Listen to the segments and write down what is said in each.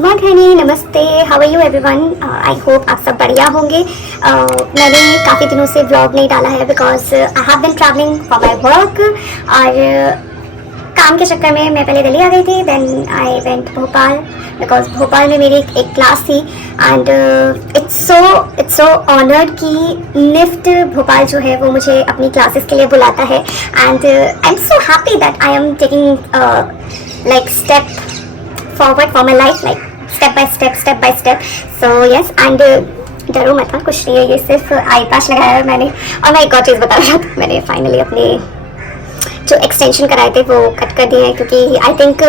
अम्मा घनी नमस्ते, how are you everyone. I hope आप सब बढ़िया होंगे। मैंने काफ़ी दिनों से व्लॉग नहीं डाला है because I have bin travelling for my work और काम के चक्कर में मैं पहले दिल्ली आ गई थी, then I went Bhopal because Bhopal में मेरी एक क्लास थी एंड इट्स सो ऑनर्ड कि निफ्ट भोपाल जो है वो मुझे अपनी क्लासेस के लिए बुलाता है and I am so happy that I am taking like step forward for my life, like step by step. So yes, and डरो मत, कुछ नहीं है, ये सिर्फ आई पैच लगाया है मैंने। और मैं एक और चीज़ बता रहा था, मैंने फाइनली अपने जो एक्सटेंशन कराए थे वो कट कर दिए हैं क्योंकि आई थिंक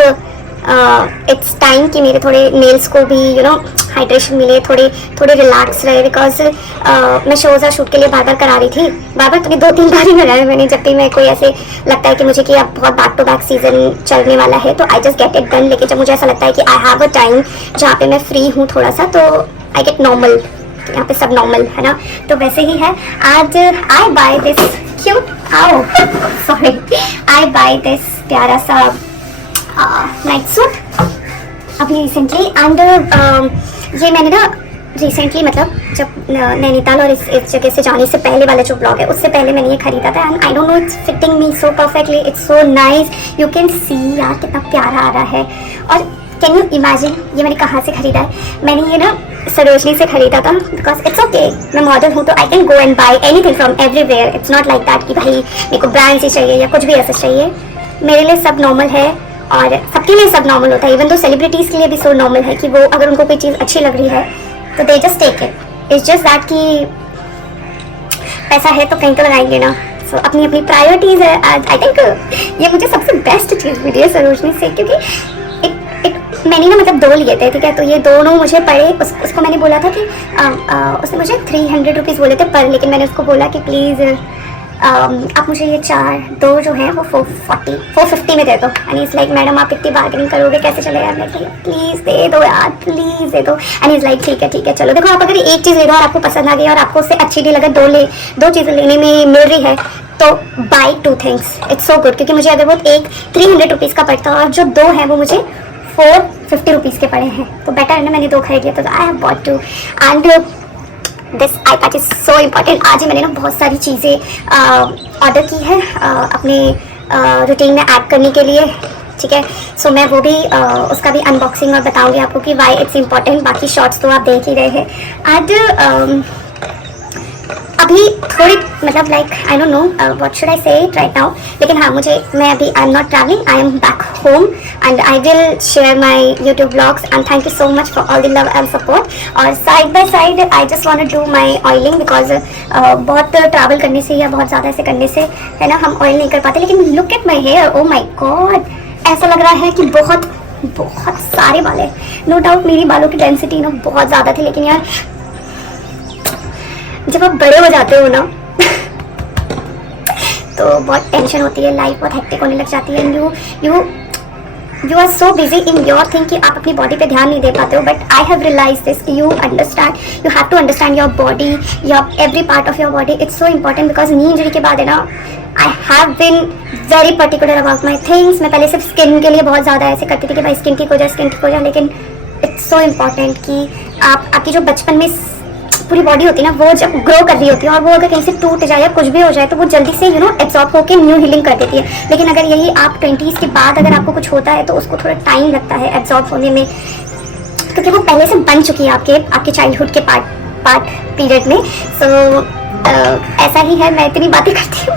इट्स टाइम कि मेरे थोड़े नेल्स को भी हाइड्रेशन मिले, थोड़े रिलैक्स रहे बिकॉज मैं शोज़ और शूट के लिए बार बार करा रही थी, बार बार तो 2-3 बार ही कराया मैंने। जब भी मैं कोई ऐसे लगता है कि मुझे कि अब बहुत बैक टू बैक सीजन चलने वाला है तो I just get it done. लेकिन जब मुझे ऐसा लगता है कि आई हैव अ टाइम जहाँ पे मैं फ्री हूँ थोड़ा सा, तो आई गेट नॉर्मल, यहाँ पे सब नॉर्मल है ना, तो वैसे ही है। आज I buy this cute I buy this प्यारा सा नाइट सूट अभी रिसेंटली एंड ये मैंने ना रिसेंटली मतलब जब नैनीताल और इस जगह से जाने से पहले वाला जो ब्लॉग है उससे पहले मैंने ये खरीदा था and I don't no it's fitting me so perfectly, it's so nice, you can see यार कितना प्यारा आ रहा है। और कैन यू इमेजिन ये मैंने कहाँ से खरीदा है? मैंने ये ना सरोजनी से खरीदा था बिकॉज इट्स ओके, मैं मॉडल हूँ तो I can go and buy anything from everywhere. It's not like that कि भाई मेरे को ब्रांड्स ही चाहिए या कुछ भी ऐसा चाहिए। मेरे लिए सब नॉर्मल है और सबके लिए सब नॉर्मल होता है, इवन तो सेलिब्रिटीज़ के लिए भी सो नॉर्मल है कि वो अगर उनको कोई चीज़ अच्छी लग रही है तो they just take it. It's just that कि पैसा है तो कहीं तो लगाएंगे ना, सो अपनी अपनी प्रायोरिटीज़ है। आई थिंक ये मुझे सबसे बेस्ट चीज़ मिली है सरोजनी से क्योंकि मैंने ना मतलब 2 लिए थे, ठीक है, तो ये दोनों मुझे पड़े। उसको मैंने बोला था कि उसने मुझे 300 रुपीज़ बोले थे पर, लेकिन मैंने उसको बोला कि प्लीज़ आप मुझे ये 2 जो हैं वो 450 में दे दो। एंड इज़ लाइक मैडम आप इतनी बार्गेनिंग करोगे कैसे चलेगा? मैं प्लीज़ दे दो यार, प्लीज़ दे दो। एंड इज़ लाइक ठीक है चलो। देखो आप अगर एक चीज़ ले दो और आपको पसंद आ गई और आपको उससे अच्छी नहीं लगा, 2 चीज़ें लेने में मिल रही है तो by 2 things, it's so good. क्योंकि मुझे अगर वो एक 300 रुपीज़ का पड़ता और जो 2 हैं वो मुझे 450 रुपीज़ के पड़े हैं, तो बेटर है ना, मैंने 2 खरीद लिया। तो I have bought 2 and this I patch is so important. आज ही मैंने ना बहुत सारी चीज़ें ऑर्डर की है अपने रूटीन में ऐड करने के लिए, ठीक है। सो मैं वो भी उसका भी अनबॉक्सिंग और बताऊंगी आपको कि वाई इट्स इम्पॉर्टेंट। बाकी शॉर्ट्स तो आप देख ही रहे हैं। एंड अभी थोड़ी मतलब like I don't know what should I say it right now, लेकिन हाँ मैं अभी I am not travelling, I am back home and I will share my YouTube blogs and thank you so much for all the love and support. और side by side I just want to do my oiling because बहुत travel करने से या बहुत ज़्यादा ऐसे करने से है ना हम ऑयल नहीं कर पाते। लेकिन look at my hair, oh my God, ऐसा लग रहा है कि बहुत सारे बाल है। नो डाउट मेरी बालों की डेंसिटी ना बहुत ज़्यादा थी, लेकिन यार जब आप बड़े हो जाते हो ना तो बहुत टेंशन होती है, लाइफ बहुत हेक्टिक होने लग जाती है। You are so busy in your thing कि आप अपनी बॉडी पे ध्यान नहीं दे पाते हो। But I have realise this, you have to understand your body, your every part of your body. It's so important because knee injury के बाद है ना I have been very particular about my things. मैं पहले सिर्फ skin के लिए बहुत ज़्यादा ऐसे करती थी कि भाई स्किन ठीक हो जाए, लेकिन इट्स सो इम्पॉर्टेंट कि आपकी जो बचपन में पूरी बॉडी होती है ना वो जब ग्रो कर रही होती है और वो अगर कहीं से टूट जाए या कुछ भी हो जाए तो वो जल्दी से एब्जॉर्ब होकर न्यू हीलिंग कर देती है। लेकिन अगर यही आप 20s के बाद अगर आपको कुछ होता है तो उसको थोड़ा टाइम लगता है एब्जॉर्ब होने में, क्योंकि वो पहले से बन चुकी है आपके चाइल्डहुड के पार्ट पीरियड में। सो ऐसा ही है, मैं इतनी बातें करती हूँ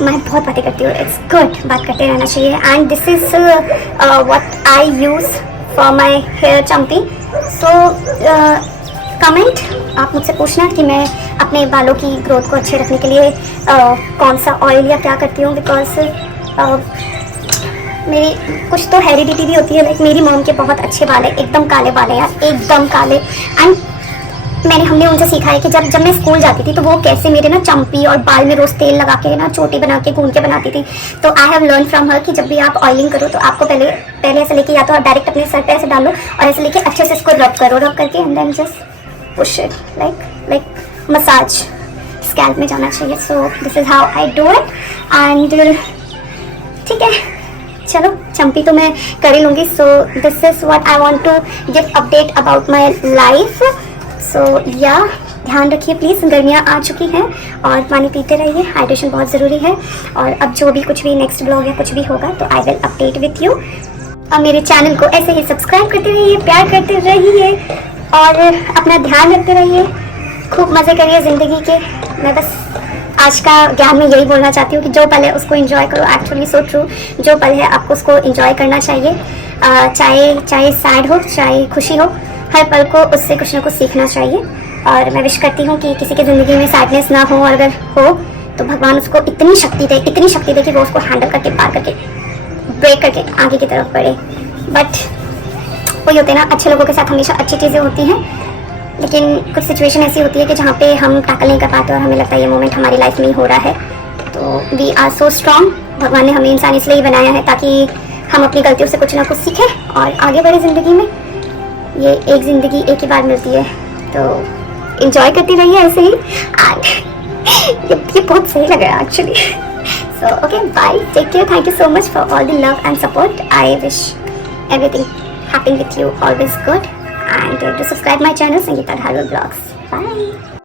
मैं बहुत बातें करती हूँ, इट्स गुड, बात करते रहना चाहिए। And this is what I use for my hair champi. So comment आप मुझसे पूछना कि मैं अपने बालों की ग्रोथ को अच्छे रखने के लिए कौन सा ऑयल या क्या करती हूँ। बिकॉज मेरी कुछ तो हेरिडिटी भी होती है, लाइक मेरी मॉम के बहुत अच्छे बाल है, एकदम काले बाल है यार, एकदम काले। एंड हमने उनसे सीखा है कि जब मैं स्कूल जाती थी तो वो कैसे मेरे ना चम्पी और बाल में रोज़ तेल लगा के ना चोटी बना के गूंद के बनाती थी। तो I have learn from her कि जब भी आप ऑयलिंग करो तो आपको पहले ऐसे लेके या तो आप डायरेक्ट अपने सर पे ऐसे डालो और ऐसे लेके अच्छे से इसको रब करके and then just push it like massage, scalp में जाना चाहिए। So this is how I do it and ठीक है। चलो चंपी तो मैं कर ही लूँगी. So this is what I want to give update about my life. So yeah ध्यान रखिए प्लीज़, गर्मियाँ आ चुकी हैं और पानी पीते रहिए, हाइड्रेशन बहुत ज़रूरी है. और अब जो भी कुछ भी नेक्स्ट ब्लॉग या कुछ भी होगा तो I will update with you. और मेरे चैनल को ऐसे ही सब्सक्राइब करते रहिए, प्यार करते रहिए और अपना ध्यान रखते रहिए. खूब मज़े करिए ज़िंदगी के. मैं बस आज का ज्ञान में यही बोलना चाहती हूँ कि जो पल है उसको एंजॉय करो. एक्चुअली सो ट्रू, जो पल है आपको उसको एंजॉय करना चाहिए. चाहे सैड हो चाहे खुशी हो, हर पल को उससे कुछ ना कुछ सीखना चाहिए. और मैं विश करती हूँ कि किसी की ज़िंदगी में सैडनेस ना हो, और अगर हो तो भगवान उसको इतनी शक्ति दे कि वो उसको हैंडल करके, पार करके, ब्रेक करके आगे की तरफ बढ़े. बट वही होते हैं ना, अच्छे लोगों के साथ हमेशा अच्छी चीज़ें होती हैं, लेकिन कुछ सिचुएशन ऐसी होती है कि जहाँ पे हम टैकल नहीं कर पाते और हमें लगता है ये मोमेंट हमारी लाइफ में ही हो रहा है. तो वी आर सो स्ट्रॉन्ग. भगवान ने हमें इंसान इसलिए ही बनाया है ताकि हम अपनी गलतियों से कुछ ना कुछ सीखें और आगे बढ़े ज़िंदगी में. ये एक ज़िंदगी एक ही बार मिलती है, तो इंजॉय करती रहिए ऐसे ही. एंड ये बहुत सही लग रहा है actually. So okay, bye, take care, thank you so much for all the love and support. I wish everything happen with you, always good, and to subscribe my channel Sangeeta Dharwal Vlogs. Bye.